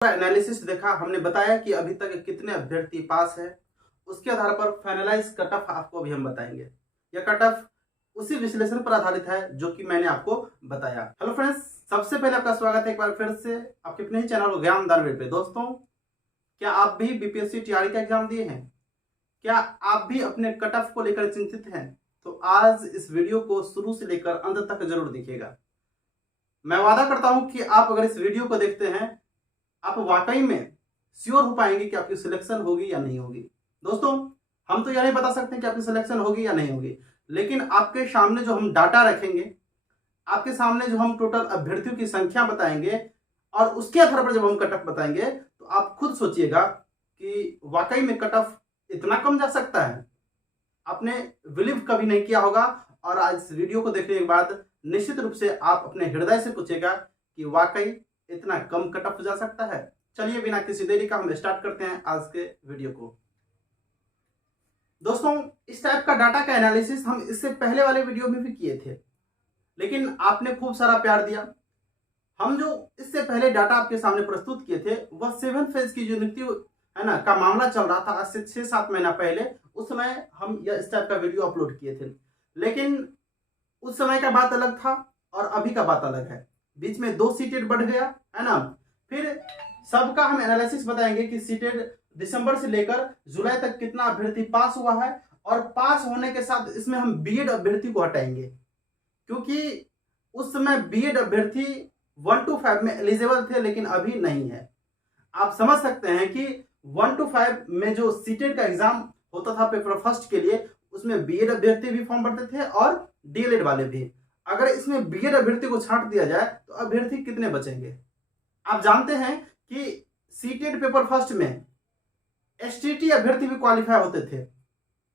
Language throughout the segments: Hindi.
एनालिसिस देखा, हमने बताया कि अभी तक कितने अभ्यर्थी पास है। उसके आधार पर फाइनलाइज कट ऑफ आपको अभी हम बताएंगे। यह कट ऑफ उसी विश्लेषण पर आधारित है जो कि मैंने आपको बताया। हेलो फ्रेंड्स, सबसे पहले आपका स्वागत है एक बार फिर से आपके अपने ही चैनल ज्ञानदान पे। दोस्तों, क्या आप भी बीपीएससी टीआरई का एग्जाम दिए हैं? क्या आप भी अपने कट ऑफ को लेकर चिंतित हैं? तो आज इस वीडियो को शुरू से लेकर अंत तक जरूर देखिएगा। मैं वादा करता हूं कि आप अगर इस वीडियो को देखते हैं, आप वाकई में श्योर हो पाएंगे कि आपकी सिलेक्शन होगी या नहीं होगी। दोस्तों, हम तो यह नहीं बता सकते कि आपकी सिलेक्शन होगी या नहीं होगी, लेकिन आपके सामने जो हम डाटा रखेंगे, आपके सामने जो हम टोटल अभ्यर्थियों की संख्या बताएंगे और उसके आधार पर जब हम कट ऑफ बताएंगे तो आप खुद सोचिएगा कि वाकई में कट ऑफ इतना कम जा सकता है। आपने बिलीव कभी नहीं किया होगा और आज इस वीडियो को देखने के बाद निश्चित रूप से आप अपने हृदय से पूछेगा कि वाकई इतना कम कट ऑफ जा सकता है। चलिए बिना किसी देरी का हम स्टार्ट करते हैं आज के वीडियो को। दोस्तों, इस टाइप का डाटा का एनालिसिस हम इससे पहले वाले वीडियो में भी किए थे, लेकिन आपने खूब सारा प्यार दिया। हम जो इससे पहले डाटा आपके सामने प्रस्तुत किए थे वह 7 फेज की जो नियुक्ति है ना का मामला चल रहा था आज से 6-7 महीना पहले। उस समय हम यह इस टाइप का वीडियो अपलोड किए थे, लेकिन उस समय का बात अलग था और अभी का बात अलग है। बीच में 2 सीटेड बढ़ गया है ना। फिर सबका हम एनालिसिस बताएंगे कि सीटेड दिसंबर से लेकर जुलाई तक कितना अभ्यर्थी पास हुआ है, और पास होने के साथ इसमें हम बीएड अभ्यर्थी को हटाएंगे, क्योंकि उस समय बीएड अभ्यर्थी 1 to 5 में एलिजिबल थे लेकिन अभी नहीं है। आप समझ सकते हैं कि 1 to 5 में जो सीटेड का एग्जाम होता था पेपर फर्स्ट के लिए, उसमें बीएड अभ्यर्थी भी फॉर्म भरते थे और डीएलएड वाले भी। अगर इसमें बीएड अभ्यर्थी को छांट दिया जाए तो अभ्यर्थी कितने बचेंगे? आप जानते हैं कि सीटेड पेपर फर्स्ट में एसटीटी अभ्यर्थी भी क्वालिफाई होते थे।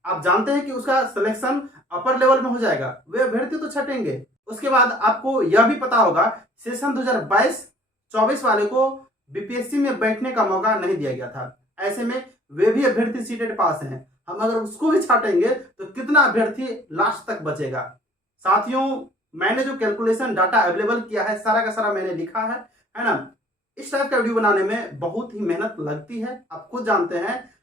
आप जानते हैं कि उसका सिलेक्शन अपर लेवल में हो जाएगा, वे अभ्यर्थी तो छटेंगे। उसके बाद आपको यह भी पता होगा सेशन 2022-24 वाले को बीपीएससी में बैठने का मौका नहीं दिया गया था। ऐसे में वे भी अभ्यर्थी सीटेड पास हैं। हम अगर उसको भी छाटेंगे तो कितना अभ्यर्थी लास्ट तक बचेगा? साथियों, मैंने जो कैलकुलेशन डाटा अवेलेबल किया है सारा का सारा मैंने लिखा है ना। इस टाइप का वीडियो बनाने में बहुत ही मेहनत लगती है, आप खुद जानते हैं।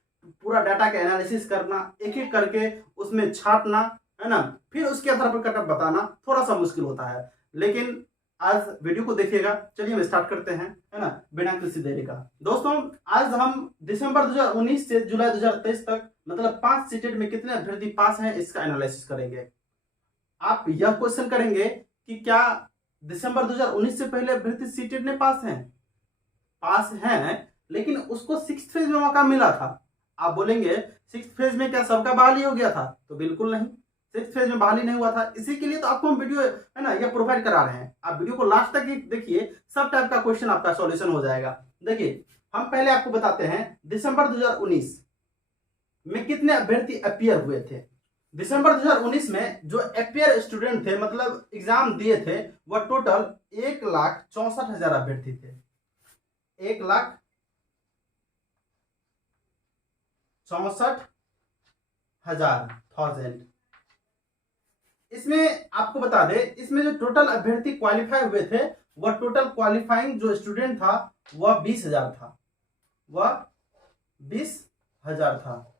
पूरा डाटा का एनालिसिस करना, एक एक करके उसमें छाटना है ना, फिर उसके आधार पर कटअप बताना थोड़ा सा मुश्किल होता है। लेकिन आज वीडियो को देखिएगा। चलिए हम स्टार्ट करते हैं, है ना, बिना किसी देरी का। दोस्तों, आज हम दिसंबर 2019 से जुलाई 2023 तक मतलब 5 सीटेड में कितने अभ्यर्थी पास हैं इसका एनालिसिस करेंगे। आप यह क्वेश्चन करेंगे कि क्या दिसंबर 2019 से पहले अभ्यर्थी सीटेड में पास हैं, लेकिन उसको 6th फेज में मौका मिला था। आप बोलेंगे 6th फेज में क्या सबका बहाली हो गया था? तो बिल्कुल नहीं, 6th फेज में बहाली नहीं हुआ था। इसी के लिए तो आपको हम वीडियो है ना यह प्रोवाइड करा रहे हैं। आप वीडियो को लास्ट तक देखिए, सब टाइप का क्वेश्चन आपका सॉल्यूशन हो जाएगा। देखिए, हम पहले आपको बताते हैं दिसंबर 2019 में कितने अभ्यर्थी अपियर हुए थे। दिसंबर 2019 में जो अपियर स्टूडेंट थे, मतलब एग्जाम दिए थे, वह टोटल 1,64,000 अभ्यर्थी थे। 1,64,000। इसमें आपको बता दें, इसमें जो टोटल अभ्यर्थी क्वालिफाई हुए थे, वह टोटल क्वालिफाइंग जो स्टूडेंट था वह 20,000 था। वह 20,000 था।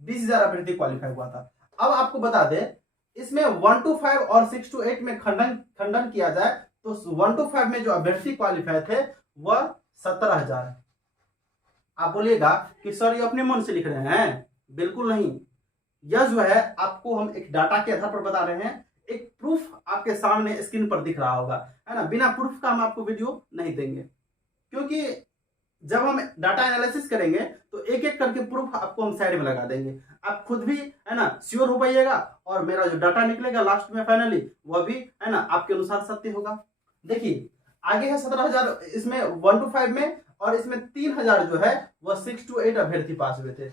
20,000 अभ्यर्थी क्वालिफाई हुआ था। अब आपको बता दें, इसमें 1 to 5 और 6 to 8 में खंडन किया जाए तो 1 to 5 में जो अभ्यर्थी क्वालिफाई थे वह 17,000। आप बोलिएगा कि सर ये अपने मन से लिख रहे हैं। बिल्कुल नहीं, यह जो है आपको हम एक डाटा के आधार पर बता रहे हैं। एक प्रूफ आपके सामने स्क्रीन पर दिख रहा होगा, है ना। बिना प्रूफ का हम आपको वीडियो नहीं देंगे, क्योंकि जब हम डाटा एनालिसिस करेंगे तो एक एक करके प्रूफ आपको हम साइड में लगा देंगे। आप खुद भी है ना श्योर हो पाइएगा, और मेरा जो डाटा निकलेगा लास्ट में फाइनली वह भी है ना आपके अनुसार सत्य होगा। देखिए, आगे है 17,000 इसमें 1 to 5 में, और इसमें 3,000 जो है वह 6 to 8 अभ्यर्थी पास हुए थे।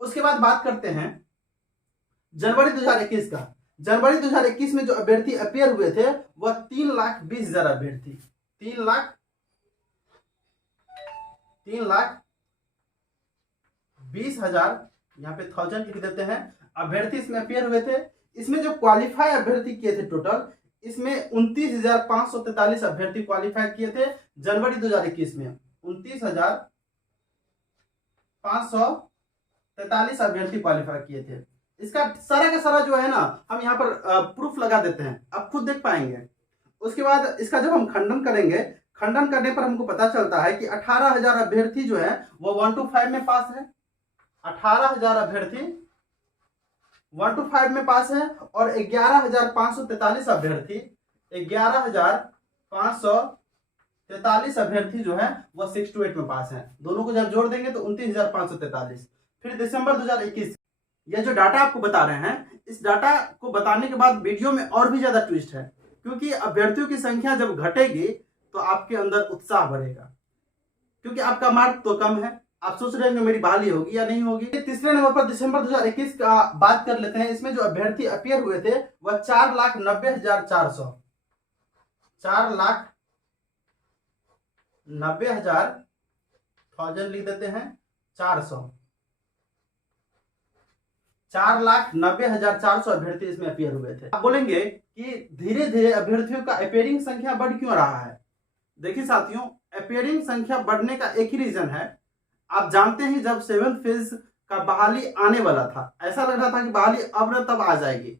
उसके बाद बात करते हैं जनवरी 2021 का। जनवरी 2021 में जो अभ्यर्थी अपियर हुए थे वह 3,20,000 अभ्यर्थी। 3,20,000, यहाँ पे 1000 लिख देते हैं, अभ्यर्थी इसमें अपियर हुए थे। इसमें जो क्वालिफाई अभ्यर्थी किए थे टोटल, इसमें 29,543 अभ्यर्थी क्वालिफाई किए थे जनवरी 2021 में। 29,543 अभ्यर्थी क्वालिफाई किए थे। इसका सारा का सारा जो है ना, हम यहाँ पर प्रूफ लगा देते हैं, आप खुद देख पाएंगे। उसके बाद इसका जब हम खंडन करेंगे, खंडन करने पर हमको पता चलता है कि 18,000 अभ्यर्थी जो है वो 1 to 5 में पास है। 18,000 अभ्यर्थी 1 to 5 में पास है और 11,543 अभ्यर्थी 11,543 अभ्यर्थी जो है वो 6 to 8 में पास है। दोनों को जब जोड़ देंगे तो 29,543। फिर दिसंबर 2021, ये जो डाटा आपको बता रहे हैं, इस डाटा को बताने के बाद वीडियो में और भी ज्यादा ट्विस्ट है, क्योंकि अभ्यर्थियों की संख्या जब घटेगी तो आपके अंदर उत्साह बढ़ेगा, क्योंकि आपका मार्क तो कम है। आप सोच रहे हैं मेरी बहाली होगी या नहीं होगी। तीसरे नंबर पर दिसंबर 2021 का बात कर लेते हैं। इसमें जो अभ्यर्थी अपीयर हुए थे वह 4,90,400, 4,90,000 लिख देते हैं 400, 4,90,400 अभ्यर्थी इसमें अपीयर हुए थे। आप बोलेंगे कि धीरे धीरे अभ्यर्थियों का अपीयरिंग संख्या बढ़ क्यों रहा है? देखिए साथियों, अपीयरिंग संख्या बढ़ने का एक ही रीजन है। आप जानते हैं जब 7th फेज का बहाली आने वाला था, ऐसा लग रहा था कि बहाली अब न तब आ जाएगी।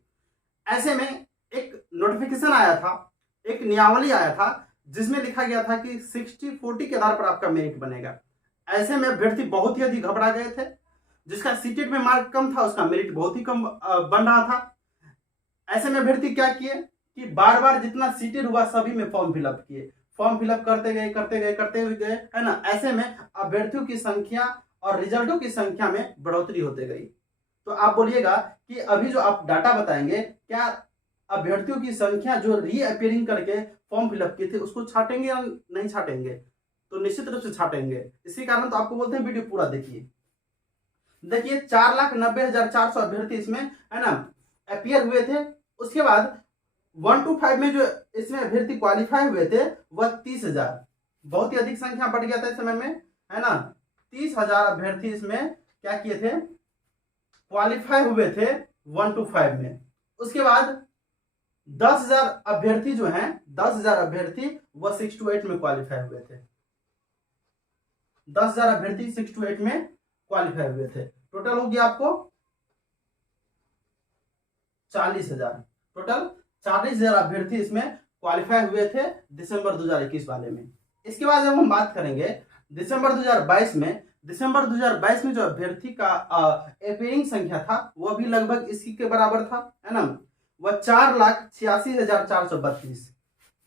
ऐसे में एक नोटिफिकेशन आया था, एक नियमावली आया था, जिसमें लिखा गया था कि 60-40 के आधार पर आपका मेरिट बनेगा। ऐसे में अभ्यर्थी बहुत ही अधिक घबरा गए थे। जिसका सीटेट में मार्क कम था उसका मेरिट बहुत ही कम बन रहा था। ऐसे में अभ्यर्थी क्या किए कि बार बार जितना सीटेट हुआ सभी में फॉर्म फिलअप किए, फॉर्म फिलअप करते गए, है ना। ऐसे में अभ्यर्थियों की संख्या और रिजल्टों की संख्या में बढ़ोतरी होते गई। तो आप बोलिएगा कि अभी जो आप डाटा बताएंगे, क्या अभ्यर्थियों की संख्या जो रीअपियरिंग करके फॉर्म फिलअप किए थे उसको छाटेंगे या नहीं छाटेंगे? तो निश्चित रूप से छाटेंगे। इसी कारण तो आपको बोलते हैं वीडियो पूरा देखिए। देखिए 4,90,400 अभ्यर्थी इसमें, है ना, अपीयर हुए थे। उसके बाद 1 to 5 में जो इसमें अभ्यर्थी क्वालिफाई हुए थे वह 30,000, बहुत ही अधिक संख्या बढ़ गया था इस समय में, है ना। 30,000 अभ्यर्थी इसमें क्या किए थे, क्वालिफाई हुए थे 1 to 5 में। उसके बाद 10,000 अभ्यर्थी जो हैं, 10,000 अभ्यर्थी वह 6 to 8 में क्वालिफाई हुए थे। 10,000 अभ्यर्थी 6 to 8 में क्वालिफाई हुए थे। टोटल हो गया आपको 40,000। टोटल 40,000 अभ्यर्थी इसमें क्वालिफाई हुए थे दिसंबर 2021 वाले में। इसके बाद जब हम बात करेंगे दिसंबर 2022 में, दिसंबर 2022 में जो अभ्यर्थी का अपीयरिंग संख्या था वह भी लगभग इसी के बराबर था, है ना। वह 4,86,432,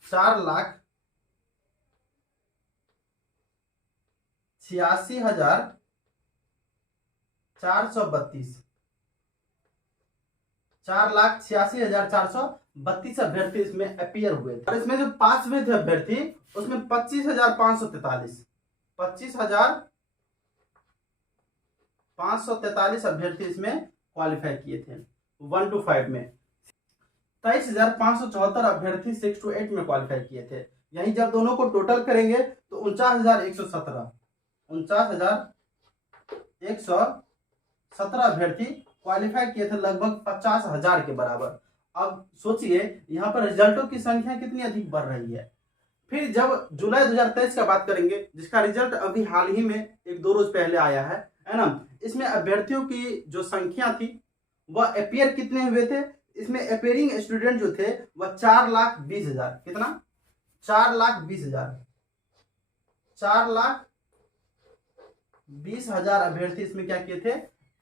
4,86,432, 4,86,432 अभ्यर्थी इसमें अपीयर हुए थे। और इसमें जो पास हुए थे अभ्यर्थी उसमें 25,543, 25,543 अभ्यर्थी इसमें क्वालिफाई किए थे 1 to 5 में। 23,574 अभ्यर्थी 6 to 8 में क्वालिफाई किए थे। यही जब दोनों को टोटल करेंगे तो 49,117 अभ्यर्थी क्वालिफाई किए थे, लगभग 50,000 के बराबर। अब सोचिए यहाँ पर रिजल्टों की संख्या कितनी अधिक बढ़ रही है। फिर जब जुलाई 2023 का बात करेंगे, जिसका रिजल्ट अभी हाल ही में 1-2 रोज पहले आया है ना। इसमें अभ्यर्थियों की जो संख्या थी वह अपीयर कितने हुए थे, इसमें अपीयरिंग स्टूडेंट जो थे वह 4,20,000, कितना, 4,20,000, 4,20,000 अभ्यर्थी इसमें क्या किए थे,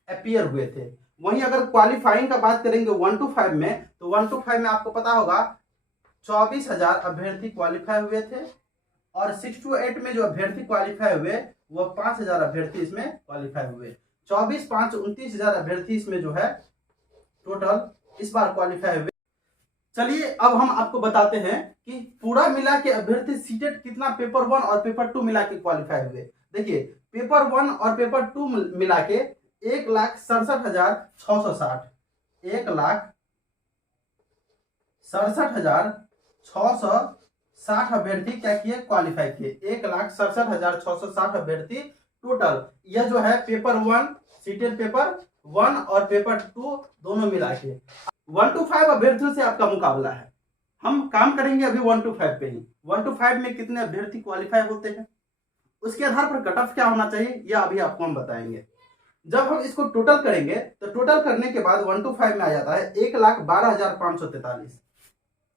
अपीयर हुए थे। वहीं अगर क्वालिफाइंग का बात करेंगे 1 to 5 में, तो 1 to 5 में आपको पता होगा 24,000 अभ्यर्थी क्वालिफाई हुए थे। और 6 to 8 में जो अभ्यर्थी क्वालिफाई हुए वह 5,000 अभ्यर्थी इसमें क्वालिफाई हुए। 24, 5, 29,000 अभ्यर्थी इसमें जो है टोटल इस बार क्वालिफाई हुए। चलिए अब हम आपको बताते हैं कि पूरा मिला के अभ्यर्थी सीटेट कितना पेपर 1 और पेपर 2 मिला के क्वालिफाई हुए। देखिए पेपर 1 और पेपर 2 मिला के 1,67,660, 1,67,660 अभ्यर्थी क्या किए, क्वालिफाई किए। 1,67,660 अभ्यर्थी टोटल। यह जो है पेपर 1, सीटेट पेपर 1 और पेपर 2 दोनों मिला के 1 to 5 अभ्यर्थियों से आपका मुकाबला है। हम काम करेंगे अभी 1 to 5 पे ही। 1 to 5 में कितने अभ्यर्थी क्वालिफाई होते हैं उसके आधार पर कट ऑफ क्या होना चाहिए यह अभी आपको हम बताएंगे। जब हम इसको टोटल करेंगे तो टोटल करने के बाद 1 to 5 में आ जाता है 1,12,543।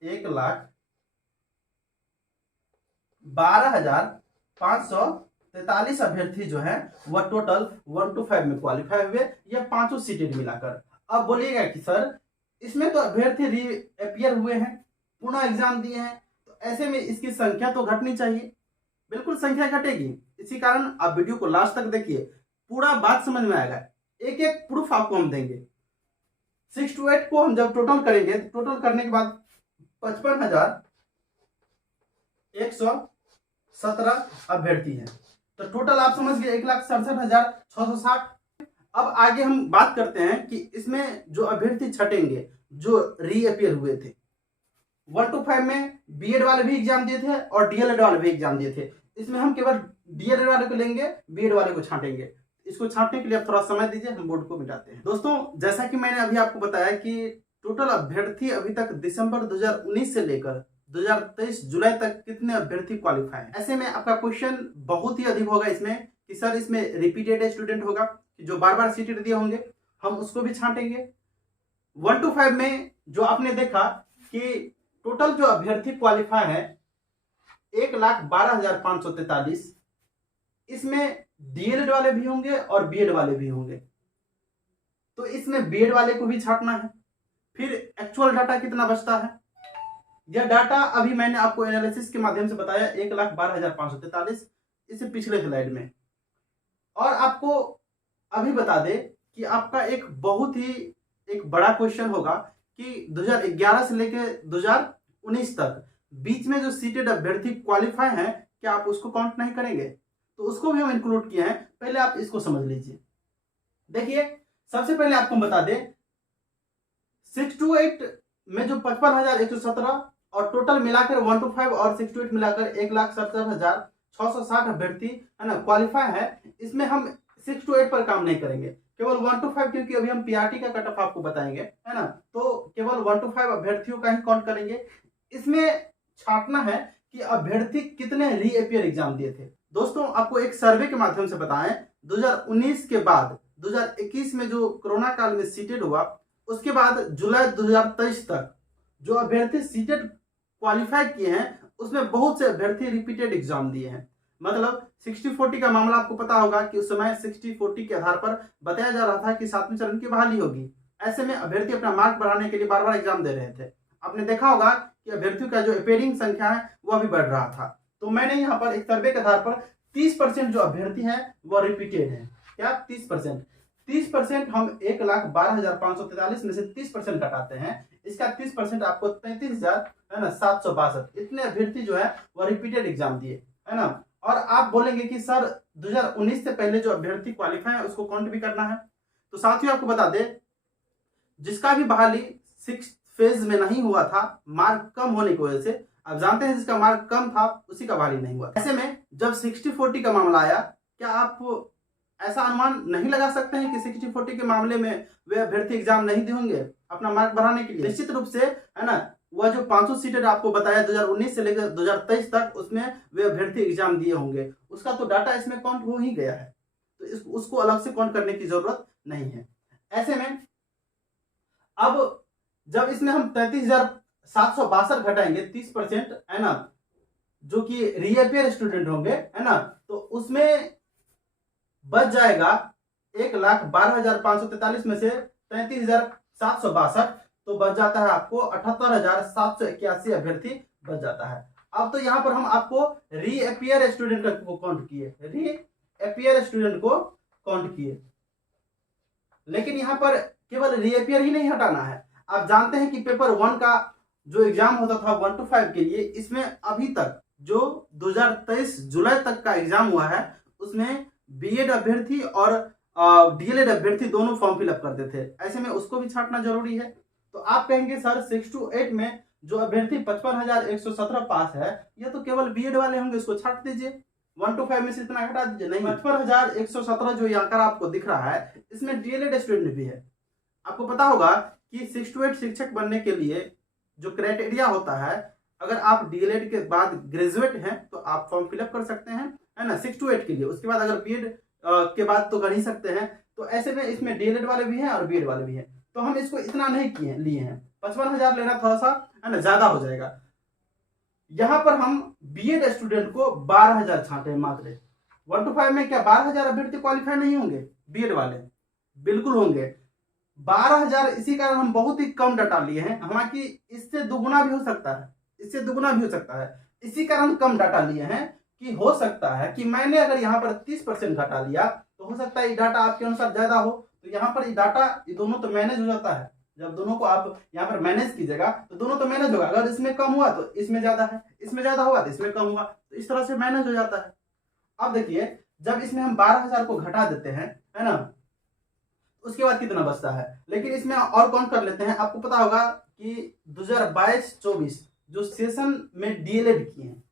1,12,543 अभ्यर्थी जो है वह टोटल 1 to 5 में क्वालिफाई हुए, यह पांचों सीटेड मिलाकर। अब बोलिएगा कि सर इसमें तो अभ्यर्थी री अपीयर हुए हैं, पुनः एग्जाम दिए हैं, तो ऐसे में इसकी संख्या तो घटनी चाहिए। बिल्कुल संख्या घटेगी, इसी कारण आप वीडियो को लास्ट तक देखिए, पूरा बात समझ में आएगा। एक एक प्रूफ आपको हम देंगे। 6 to 8 को हम जब टोटल करेंगे, टोटल करने के बाद 55,117 अभ्यर्थी हैं, तो टोटल आप समझ गए 1,67,660। अब आगे हम बात करते हैं कि इसमें जो अभ्यर्थी छटेंगे जो रीअपीयर हुए थे 1 to 5 में बीएड वाले भी एग्जाम दिए थे और डीएलएड वाले भी एग्जाम दिए थे। इसमें हम केवल डीएलएड वाले को लेंगे, बीएड वाले को छांटेंगे। इसको छांटने के लिए आप थोड़ा समय दीजिए, हम बोर्ड को मिटाते हैं। दोस्तों जैसा कि मैंने अभी आपको बताया कि टोटल अभ्यर्थी अभी तक दिसंबर 2019 से लेकर 2023 जुलाई तक कितने अभ्यर्थी क्वालिफाई हैं। ऐसे में आपका क्वेश्चन बहुत ही अधिक होगा इसमें कि सर इसमें रिपीटेड स्टूडेंट होगा कि जो बार बार सीटेड दिए होंगे, हम उसको भी छांटेंगे। 1 to 5 में जो आपने देखा कि टोटल जो अभ्यर्थी क्वालिफाई है 1,12,543, इसमें डीएलएड वाले भी होंगे और बीएड वाले भी होंगे, तो इसमें बीएड वाले को भी छांटना है। फिर एक्चुअल डाटा कितना बचता है, यह डाटा अभी मैंने आपको एनालिसिस के माध्यम से बताया 1,12,543, इससे पिछले स्लाइड में। और आपको अभी बता दे कि आपका एक बहुत ही एक बड़ा क्वेश्चन होगा कि 2011 से लेकर 2019 तक बीच में जो सीटेड अभ्यर्थी क्वालिफाई हैं, क्या आप उसको काउंट नहीं करेंगे? तो उसको भी हम इंक्लूड किए हैं। पहले आप इसको समझ लीजिए। देखिए सबसे पहले आपको बता दें 6 to 8 में जो 55,117 और टोटल मिलाकर 1 to 5 और 6 to 8 मिलाकर 1,67,660 अभ्यर्थी है ना क्वालिफाई है। इसमें हम 6 to 8 पर काम नहीं करेंगे, केवल 1 to 5, क्योंकि अभी हम पीआरटी का कट ऑफ आपको बताएंगे, है ना, तो केवल 1 to 5 अभ्यर्थियों का ही काउंट करेंगे। इसमें छांटना है कि अभ्यर्थी कितने रीअपीयर एग्जाम दिए थे। दोस्तों आपको एक सर्वे के माध्यम से बताएं, 2019 के बाद 2021 में जो कोरोना काल में सीटेड हुआ, उसके बाद जुलाई 2023 तक जो अभ्यर्थी सीटेड क्वालिफाई किए हैं, उसमें बहुत से अभ्यर्थी रिपीटेड एग्जाम दिए हैं। मतलब 60-40 का मामला आपको पता होगा कि उस समय 60-40 के आधार पर बताया जा रहा था कि 7वें चरण की बहाली होगी। ऐसे में अभ्यर्थी अपना मार्क बढ़ाने के लिए बार बार एग्जाम दे रहे थे। आपने देखा होगा कि अभ्यर्थियों का जो अपीयरिंग संख्या है वह भी बढ़ रहा था। तो मैंने यहाँ पर एक सर्वे के आधार पर 30% जो अभ्यर्थी हैं वह रिपीटेड हैं। क्या 30% हम 1,12,543 में से 30% घटाते हैं, इसका 30% आपको 33,000 है ना 762, इतने अभ्यर्थी जो है वह रिपीटेड एग्जाम दिए, है ना। और आप बोलेंगे कि सर 2019 से पहले जो अभ्यर्थी क्वालिफाई है उसको काउंट भी करना है। तो साथियों आपको बता दें, जिसका भी बहाली 6 फेज में नहीं हुआ था मार्क कम होने की वजह से, आप जानते हैं जिसका मार्क कम था उसी का बहाली नहीं हुआ। ऐसे में जब 60-40 का मामला आया, क्या आप ऐसा अनुमान नहीं लगा सकते हैं कि 60-40 के मामले में वे अभ्यर्थी एग्जाम नहीं दिए होंगे अपना मार्क बढ़ाने के लिए? निश्चित रूप से, है ना, वह जो 500 सीटेड आपको बताया 2019 से लेकर 2023 तक, उसमें वे अभ्यर्थी एग्जाम दिए होंगे, उसका तो डाटा इसमें काउंट हो ही गया है, तो उसको अलग से काउंट करने की जरूरत नहीं है। ऐसे में अब जब इसमें हम 33,762 घटाएंगे 30%, है ना, जो कि रीअपीयर स्टूडेंट होंगे, है ना, तो उसमें बच जाएगा 1,12,543 में से 33,762, तो बच जाता है आपको 78,781 अभ्यर्थी बच जाता है। अब तो यहाँ पर हम आपको रीअपीयर स्टूडेंट को काउंट किए, रीअपीयर स्टूडेंट को काउंट किए, लेकिन यहाँ पर केवल रीअपीयर ही नहीं हटाना है। आप जानते हैं कि पेपर 1 का जो एग्जाम होता था 1 to 5 के लिए, इसमें अभी तक जो 2023 जुलाई तक का एग्जाम हुआ है, उसमें बीएड अभ्यर्थी और डीएलएड अभ्यर्थी दोनों फॉर्म फिलअप करते थे। ऐसे में उसको भी छांटना जरूरी है। तो आप कहेंगे सर 6 to 8 में जो अभ्यर्थी 55,117 पास है, यह तो केवल बीएड वाले होंगे, इसको छांट दीजिए, 1 to 5 में से इतना घटा दीजिए। नहीं, 55,117 जो आंकड़ा आपको दिख रहा है, इसमें डीएलएड स्टूडेंट भी है। आपको पता होगा कि 6 to 8 शिक्षक बनने के लिए जो क्राइटेरिया होता है, अगर आप डीएलएड के बाद ग्रेजुएट हैं तो आप फॉर्म फिलअप कर सकते हैं, है ना, 6 to 8 के लिए। उसके बाद अगर बीएड के बाद तो कर ही सकते हैं। तो ऐसे में इसमें डीएलएड वाले भी हैं और बीएड वाले भी हैं। तो हम इसको इतना नहीं लिए हैं, 55,000 लेना थोड़ा सा है ना ज्यादा हो जाएगा। यहाँ पर हम बीएड स्टूडेंट को 12,000 छांटे हैं मात्र। 1 to 5 में क्या 12,000 अभ्यर्थी क्वालिफाई नहीं होंगे बीएड वाले? बिल्कुल होंगे। 12,000 इसी कारण हम बहुत ही कम डाटा लिए हैं, हालांकि इससे दुगुना भी हो सकता है, इससे दुगुना भी हो सकता है। इसी कारण कम डाटा लिए हैं कि हो सकता है कि मैंने अगर यहाँ पर 30% डाटा लिया तो हो सकता है ये डाटा आपके अनुसार ज्यादा हो। तो यहाँ पर ये डाटा ये दोनों तो मैनेज हो जाता है। जब दोनों को आप यहाँ पर मैनेज कीजिएगा तो दोनों तो मैनेज होगा। अगर इसमें कम हुआ तो इसमें ज्यादा है, इसमें ज्यादा हुआ तो इसमें कम हुआ, तो इस तरह से मैनेज हो जाता है। अब देखिए जब इसमें हम 12,000 को घटा देते हैं, है ना, उसके बाद कितना बचता है। लेकिन इसमें और काउंट कर लेते हैं। आपको पता होगा कि 2022-24 जो सेशन में डीएलएड किए हैं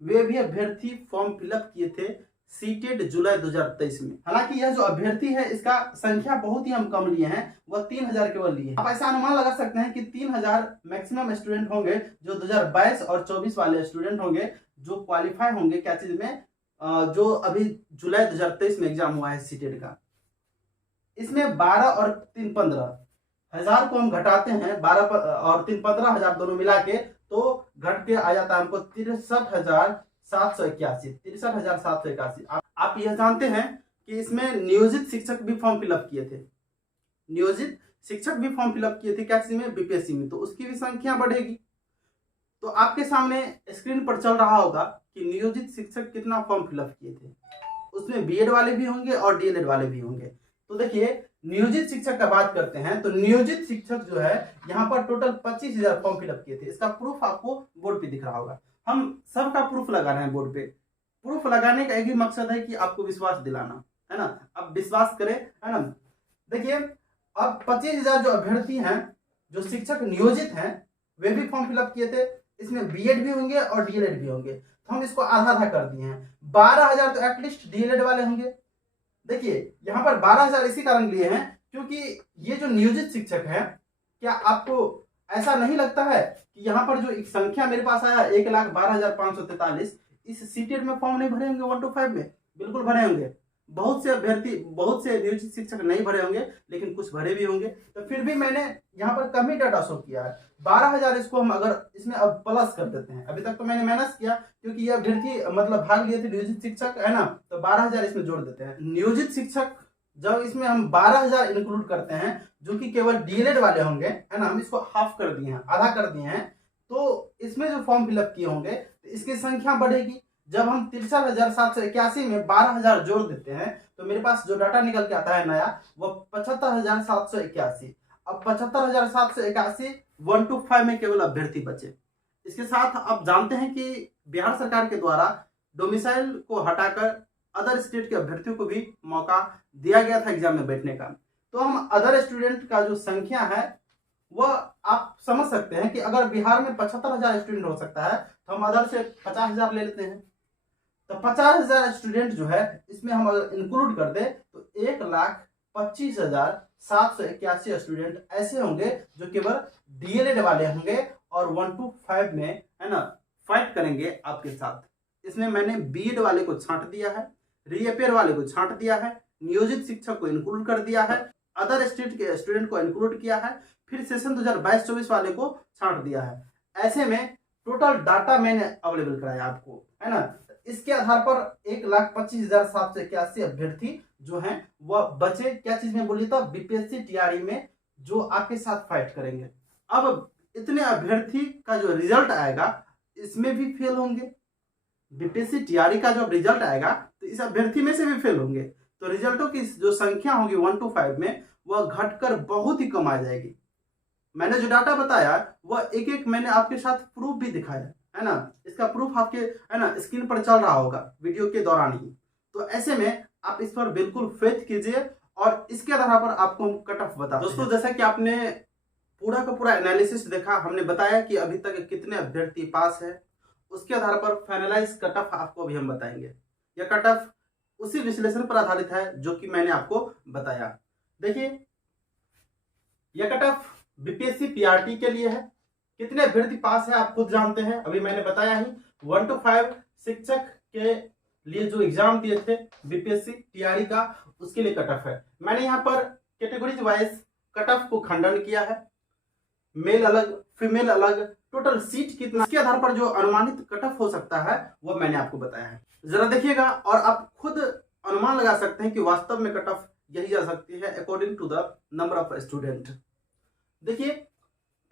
वे भी अभ्यर्थी फॉर्म फिलअप किए थे सीटेड जुलाई 2023 में। हालांकि यह जो अभ्यर्थी है इसका संख्या बहुत ही हम कम लिए हैं, वह 3,000 केवल लिए हैं। आप ऐसा अनुमान लगा सकते हैं कि 3,000 मैक्सिमम स्टूडेंट होंगे जो 2022 और 24 वाले स्टूडेंट होंगे जो क्वालिफाई होंगे क्या चीज में, जो अभी जुलाई 2023 में एग्जाम हुआ है सीटेड का। इसमें 12 और 3 15,000 को हम घटाते हैं, 12 और 3 15,000 दोनों मिला के, तो घट के आ जाता है हमको 63,781। 63,781। आप यह जानते हैं कि इसमें नियोजित शिक्षक भी फॉर्म फिलअप किए थे, नियोजित शिक्षक भी फॉर्म फिलअप किए थे क्या चीज में, बीपीएससी में। तो उसकी भी संख्या बढ़ेगी। तो आपके सामने स्क्रीन पर चल रहा होगा कि नियोजित शिक्षक कितना फॉर्म फिलअप किए थे। उसमें बीएड वाले भी होंगे और डीएलएड वाले भी होंगे। तो देखिए नियोजित शिक्षक का बात करते हैं तो नियोजित शिक्षक जो है यहाँ पर टोटल 25,000 फॉर्म फिलअप किए थे। इसका प्रूफ आपको बोर्ड पे दिख रहा होगा। हम सबका प्रूफ लगा रहे हैं बोर्ड पे। प्रूफ लगाने का एक ही मकसद है कि आपको विश्वास दिलाना, है ना। अब विश्वास करें, है ना। देखिए अब 25,000 जो अभ्यर्थी हैं जो शिक्षक नियोजित हैं वे भी फॉर्म फिलअप किए थे। इसमें बीएड भी होंगे और डीएलएड भी होंगे। तो हम इसको आधा आधा कर दिए हैं। 12,000 तो एटलीस्ट डीएलएड वाले होंगे। देखिए यहाँ पर 12,000 इसी कारण लिए हैं क्योंकि ये जो नियोजित शिक्षक है, क्या आपको ऐसा नहीं लगता है कि यहाँ पर जो एक संख्या मेरे पास आया 1,12,543, इस सीटेट में फॉर्म नहीं भरे होंगे 1 to 5 में? बिल्कुल भरे होंगे। बहुत से अभ्यर्थी, बहुत से नियोजित शिक्षक नहीं भरे होंगे, लेकिन कुछ भरे भी होंगे। तो फिर भी मैंने यहाँ पर कम ही डाटा शो किया है। 12,000 इसको हम अगर इसमें अब प्लस कर देते हैं, अभी तक तो मैंने माइनस किया क्योंकि ये अभ्यर्थी मतलब भाग लिए थे नियोजित शिक्षक, है ना। तो 12,000 इसमें जोड़ देते हैं। नियोजित शिक्षक जब इसमें हम 12,000 इंक्लूड करते हैं जो कि केवल डीएलएड वाले होंगे, है ना, हम इसको हाफ कर दिए हैं, आधा कर दिए हैं। तो इसमें जो फॉर्म फिलअप किए होंगे तो इसकी संख्या बढ़ेगी। जब हम 63,781 में 12,000 जोड़ देते हैं तो मेरे पास जो डाटा निकल के आता है नया वो 75,781। अब 75,781 1 to 5 में केवल अभ्यर्थी बचे। इसके साथ आप जानते हैं कि बिहार सरकार के द्वारा डोमिसाइल को हटाकर अदर स्टेट के अभ्यर्थियों को भी मौका दिया गया था एग्जाम में बैठने का। तो हम अदर स्टूडेंट का जो संख्या है वह आप समझ सकते हैं कि अगर बिहार में 75,000 स्टूडेंट हो सकता है तो हम अदर से 50,000 ले लेते हैं। तो 50,000 स्टूडेंट जो है इसमें हम अगर इंक्लूड कर दे तो 1,25,781 स्टूडेंट ऐसे होंगे जो केवल डीएलएड वाले होंगे और 1 to 5 में, है ना, फाइट करेंगे आपके साथ। इसमें मैंने बीएड वाले को छांट दिया है, रीअपेयर वाले को छांट दिया है, नियोजित शिक्षक को इंक्लूड कर दिया है, अदर स्टेट के स्टूडेंट को इंक्लूड किया है, फिर सेशन 2022-24 वाले को छांट दिया है। ऐसे में टोटल डाटा मैंने अवेलेबल कराया आपको, है ना। इसके आधार पर 1,25,781 अभ्यर्थी जो हैं वह बचे क्या चीज में बोलिए तो बीपीएससी टीआरई में जो आपके साथ फाइट करेंगे। अब इतने अभ्यर्थी का जो रिजल्ट आएगा इसमें भी फेल होंगे। बीपीएससी टीआरई का जो रिजल्ट आएगा तो इस अभ्यर्थी में से भी फेल होंगे। तो रिजल्टों की जो संख्या होगी 1 to 5 में वह घटकर बहुत ही कम आ जाएगी। मैंने जो डाटा बताया वह एक एक मैंने आपके साथ प्रूफ भी दिखाया, है ना। इसका प्रूफ आपके, है ना, स्क्रीन पर चल रहा होगा वीडियो के दौरान ही। तो ऐसे में आप इस पर बिल्कुल फेथ कीजिए और इसके आधार पर आपको हम कट ऑफ बता। दोस्तों जैसा कि आपने पूरा का पूरा एनालिसिस देखा, हमने बताया कि अभी तक कितने अभ्यर्थी पास है, उसके आधार पर फाइनलाइज कट ऑफ आपको भी हम बताएंगे। यह कट ऑफ उसी विश्लेषण पर आधारित है जो कि मैंने आपको बताया। देखिए यह कट ऑफ बीपीएससी पीआरटी के लिए है। कितने अभ्यर्थी पास है आप खुद जानते हैं, अभी मैंने बताया ही। 1 to 5 शिक्षक के लिए जो एग्जाम दिए थे बीपीएससी टीआरई का, उसके लिए कट ऑफ है। मैंने यहाँ पर कैटेगरीज वाइज कट ऑफ को खंडन किया है, मेल अलग फीमेल अलग, टोटल सीट कितना, इसके आधार पर जो अनुमानित कट ऑफ हो सकता है वो मैंने आपको बताया है। जरा देखिएगा और आप खुद अनुमान लगा सकते हैं कि वास्तव में कट ऑफ यही जा सकती है according to the number of student. देखिए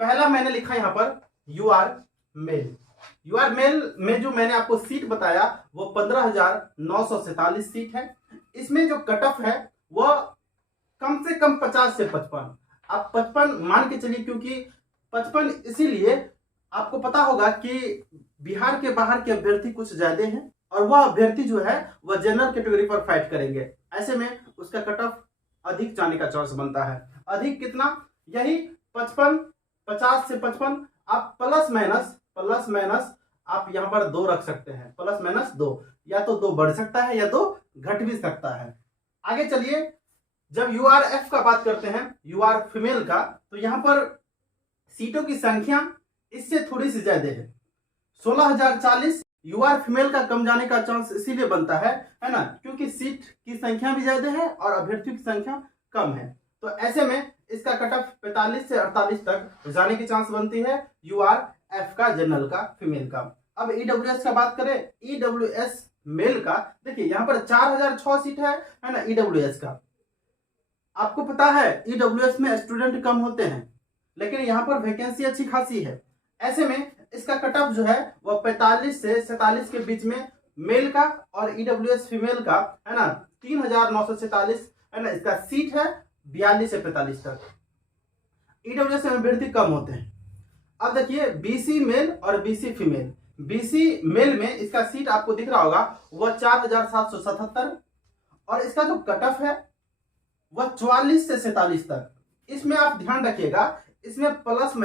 पहला मैंने लिखा यहाँ पर you are male. You are male में जो मैंने आपको सीट बताया वो 15,947 सीट है। इसमें जो कट ऑफ है वो कम से कम 50 से 55, आप 55 मान के चलिए, क्योंकि 55 इसीलिए आपको पता होगा कि बिहार के बाहर के अभ्यर्थी कुछ ज्यादा हैं और वह अभ्यर्थी जो है वह जनरल कैटेगरी पर फाइट करेंगे, ऐसे में उसका कट ऑफ अधिक जाने का चांस बनता है। अधिक कितना, यही 55, 50 से 55, आप प्लस माइनस आप यहाँ पर 2 रख सकते हैं, प्लस माइनस 2, या तो 2 बढ़ सकता है या 2 घट भी सकता है। आगे चलिए, जब यूआरएफ का बात करते हैं, यूआर फीमेल का, तो यहाँ पर सीटों की संख्या इससे थोड़ी सी ज्यादा है, 16,040। यूआर फीमेल का कम जाने का चांस इसीलिए बनता है ना, क्योंकि सीट की संख्या भी ज्यादा है और अभ्यर्थियों की संख्या कम है। तो ऐसे में इसका कट ऑफ 45 से 48 तक जाने की चांस बनती है यूआरएफ का, जनरल का, फीमेल का। अब ईडब्ल्यूएस का बात करें, ईडब्ल्यूएस मेल का, देखिए यहाँ पर 4006 सीट है ना ईडब्ल्यूएस का। आपको पता है ईडब्ल्यूएस में स्टूडेंट कम होते हैं, लेकिन यहाँ पर वैकेंसी अच्छी खासी है। ऐसे में इसका कट ऑफ जो है वह 45 से 47 के बीच में मेल का, और ईडब्ल्यूएस फीमेल का है ना 3,947 है ना, इसका सीट है 42 से 45 तक। ईडब्ल्यूएस में अभ्यर्थी कम होते हैं। अब देखिए बीसी मेल और बीसी फीमेल। बीसी मेल में इसका सीट आपको दिख रहा होगा वह 4,777, और इसका जो कट ऑफ है वह 44 से 47 तक। इसमें आप ध्यान रखिएगा, इसमें प्लस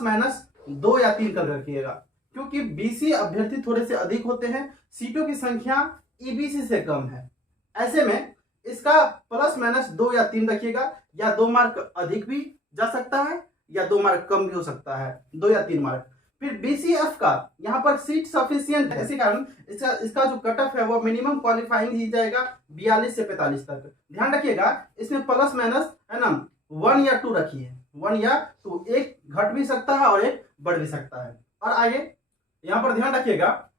माइनस 2 या 3 कर रखिएगा, क्योंकि बीसी अभ्यर्थी थोड़े से अधिक होते हैं, सीटों की संख्या ईबीसी से कम है। ऐसे में इसका प्लस माइनस 2 या 3 रखिएगा, या 2 मार्क अधिक भी जा सकता है या 2 मार्क कम भी हो सकता है, 2 या 3 मार्क। फिर बीसीएफ का यहाँ पर सीट सफिशियंट है, इसी कारण इसका जो कट ऑफ है वो मिनिमम क्वालिफाइंग ही जाएगा 42 से 45 तक। ध्यान रखिएगा इसमें प्लस माइनस है ना 1 या 2 रखिए, 1 या 2, एक घट भी सकता है और एक बढ़ भी सकता है। और आगे यहाँ पर ध्यान रखिएगा,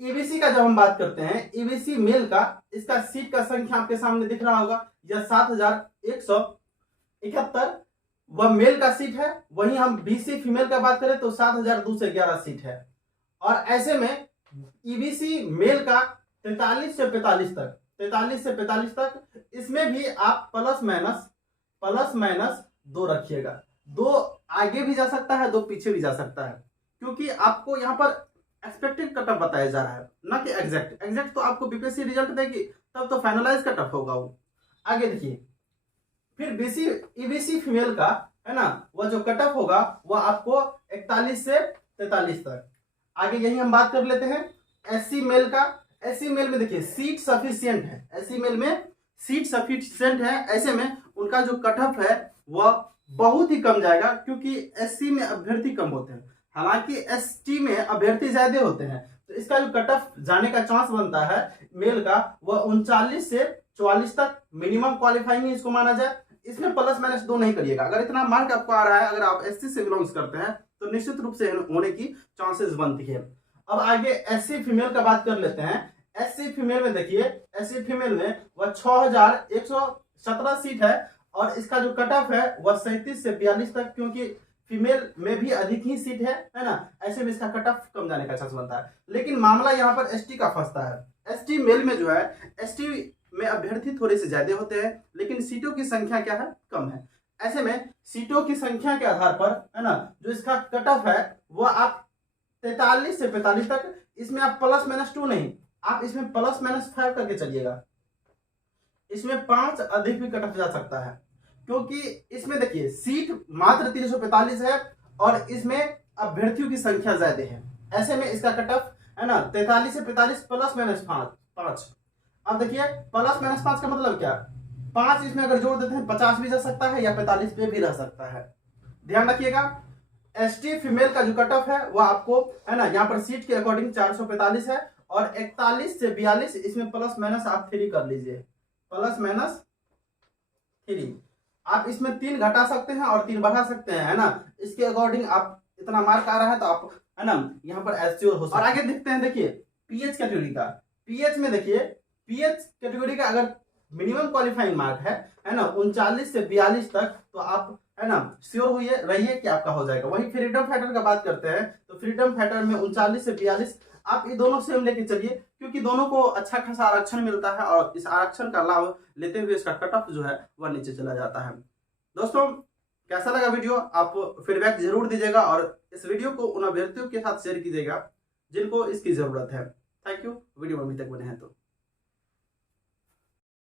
ईबीसी का जब हम बात करते हैं, ईबीसी मेल का, इसका सीट का संख्या आपके सामने दिख रहा होगा, यह 7,171 वह मेल का सीट है। वहीं हम बीसी फीमेल का बात करें तो 7,211 सीट है। और ऐसे में ईबीसी मेल का 43 से 45 तक, इसमें भी आप प्लस माइनस 2 रखिएगा। 2 आगे भी जा सकता है, 2 पीछे भी जा सकता है, क्योंकि आपको यहाँ पर एक्सपेक्टेड कट ऑफ बताया जा रहा है, ना कि एग्जैक्ट तो आपको बीपीएससी रिजल्ट देगी तब तो फाइनलाइज कट ऑफ होगा वो। आगे देखिए, फिर बीसी ईबीसी फीमेल का है ना वह जो कट ऑफ होगा वह आपको 41 से 43 तक। आगे यही हम बात कर लेते हैं एससी मेल का। एससी मेल में देखिए सीट सफिशिएंट है, एससी मेल में सीट सफिशिएंट है। ऐसे में उनका जो कट ऑफ है वह बहुत ही कम जाएगा, क्योंकि एससी में अभ्यर्थी कम होते हैं, हालांकि एसटी में अभ्यर्थी ज्यादा होते हैं। तो इसका जो कट ऑफ जाने का चांस बनता है मेल का वह 39 से 44 तक मिनिमम क्वालिफाइंग इसको माना जाए। इसमें प्लस माइनस 2 नहीं करिएगा। अगर इतना मार्क आपको आ रहा है, अगर आप एससी से बिलोंग्स करते हैं तो निश्चित रूप से होने की चांसेस बनती है। अब आगे एससी फीमेल का बात कर लेते हैं। एससी फीमेल में देखिए, एससी फीमेल में वह 6,117 सीट है, और इसका जो कट ऑफ है वह 37 से 42 तक, क्योंकि फीमेल में भी अधिक ही सीट है ना। ऐसे में इसका कट ऑफ कम जाने का चांस बनता है। लेकिन मामला यहाँ पर एसटी का फंसता है। एसटी मेल में जो है, एसटी में अभ्यर्थी थोड़े से ज्यादा होते हैं, लेकिन सीटों की संख्या क्या है, कम है। ऐसे में सीटों की संख्या के आधार पर है ना जो इसका कट ऑफ है वह आप 43 से 45 तक, इसमें आप प्लस माइनस 2 नहीं, आप इसमें प्लस माइनस 5 करके चलिएगा। इसमें 5 अधिक भी कट ऑफ जा सकता है, क्योंकि इसमें देखिए सीट मात्र 345 है और इसमें अभ्यर्थियों की संख्या ज्यादा है। ऐसे में इसका कट ऑफ है ना 43 से 45 प्लस माइनस 5। अब देखिए प्लस माइनस 5 का मतलब क्या, 5 इसमें अगर जोड़ देते हैं 50 भी जा सकता है या 45 पे भी रह सकता है। ध्यान रखिएगा। एसटी फीमेल का जो कट ऑफ है वो आपको है ना यहाँ पर सीट के अकॉर्डिंग 445 है, और 41 से 42 इसमें प्लस माइनस आप 3 कर लीजिए, प्लस माइनस 3। आप इसमें 3 घटा सकते हैं और 3 बढ़ा सकते हैं, है ना। इसके अकॉर्डिंग आप इतना मार्क आ रहा है तो आप है ना यहाँ पर एश्योर हो सकते हैं। और आगे देखते हैं, देखिए पीएच कैटेगरी का। पीएच में देखिए, पीएच कैटेगरी का अगर मिनिमम क्वालिफाइंग मार्क है ना 39 से 42 तक, तो आप है ना श्योर हुई रहिए कि आपका हो जाएगा। वही फ्रीडम फाइटर का बात करते हैं तो फ्रीडम फाइटर में 39 से 42 आप ये दोनों सेम लेके चलिए, क्योंकि दोनों को अच्छा खासा आरक्षण मिलता है और इस आरक्षण का लाभ लेते हुए इसका कट ऑफ जो है वह नीचे चला जाता है। दोस्तों कैसा लगा वीडियो, आप फीडबैक जरूर दीजिएगा और इस वीडियो को उन अभ्यर्थियों के साथ शेयर कीजिएगा जिनको इसकी जरूरत है। थैंक यू, वीडियो अभी तक बने हैं तो।